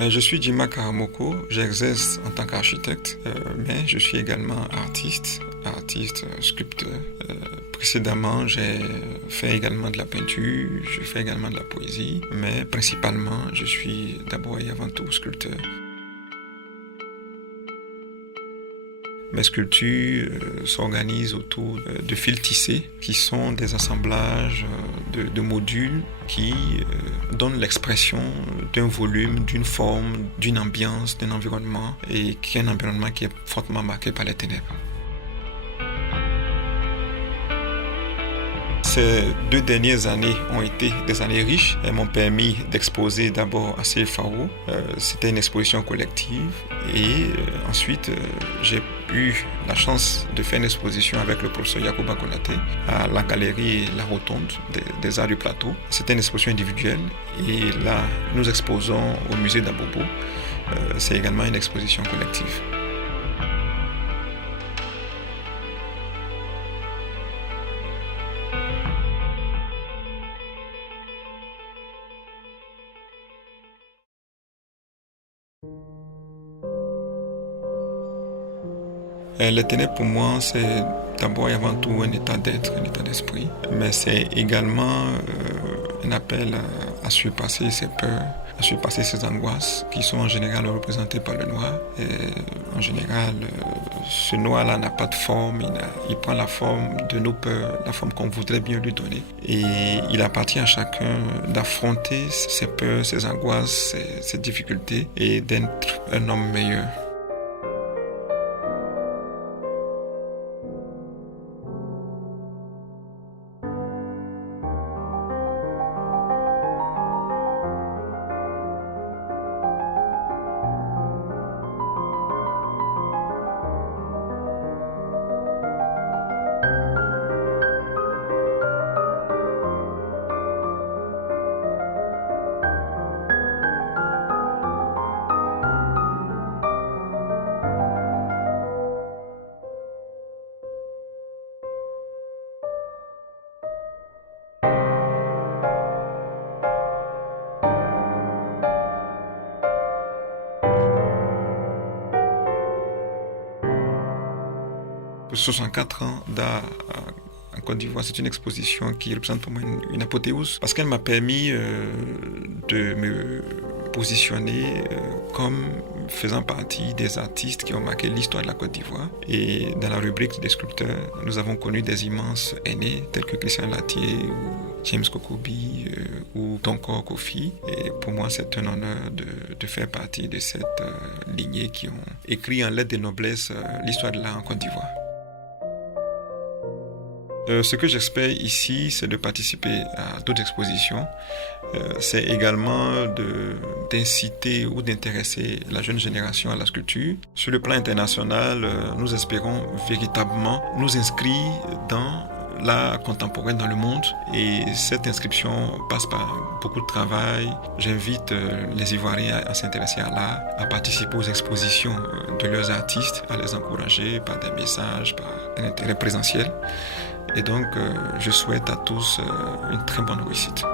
Je suis Djima Karamoko, j'exerce en tant qu'architecte, mais je suis également artiste, sculpteur. Précédemment, j'ai fait également de la peinture, je fais également de la poésie, mais principalement, je suis d'abord et avant tout sculpteur. Mes sculptures s'organisent autour de fils tissés qui sont des assemblages de modules qui donnent l'expression d'un volume, d'une forme, d'une ambiance, d'un environnement et qui est un environnement qui est fortement marqué par les ténèbres. Ces 2 dernières années ont été des années riches. Elles m'ont permis d'exposer d'abord à CFAO. C'était une exposition collective. Et ensuite, j'ai eu la chance de faire une exposition avec le professeur Yacouba Konaté à la galerie La Rotonde des Arts du Plateau. C'était une exposition individuelle. Et là, nous exposons au musée d'Abobo. C'est également une exposition collective. Les ténèbres pour moi, c'est d'abord et avant tout un état d'être, un état d'esprit, mais c'est également un appel à surpasser ses peurs, à surpasser ses angoisses qui sont en général représentées par le noir. Et en général, ce noir-là n'a pas de forme, il prend la forme de nos peurs, la forme qu'on voudrait bien lui donner. Et il appartient à chacun d'affronter ses peurs, ses angoisses, ses difficultés et d'être un homme meilleur. Pour 64 ans d'art en Côte d'Ivoire, c'est une exposition qui représente pour moi une apothéose parce qu'elle m'a permis de me positionner comme faisant partie des artistes qui ont marqué l'histoire de la Côte d'Ivoire. Et dans la rubrique des sculpteurs, nous avons connu des immenses aînés tels que Christian Latier ou James Kokobi ou Tonkor Kofi. Et pour moi, c'est un honneur de faire partie de cette lignée qui ont écrit en lettres de noblesse l'histoire de l'art en Côte d'Ivoire. Ce que j'espère ici, c'est de participer à d'autres expositions. C'est également d'inciter ou d'intéresser la jeune génération à la sculpture. Sur le plan international, nous espérons véritablement nous inscrire dans l'art contemporain dans le monde. Et cette inscription passe par beaucoup de travail. J'invite les Ivoiriens à s'intéresser à l'art, à participer aux expositions de leurs artistes, à les encourager par des messages, par un intérêt présentiel. Et donc, je souhaite à tous une très bonne réussite.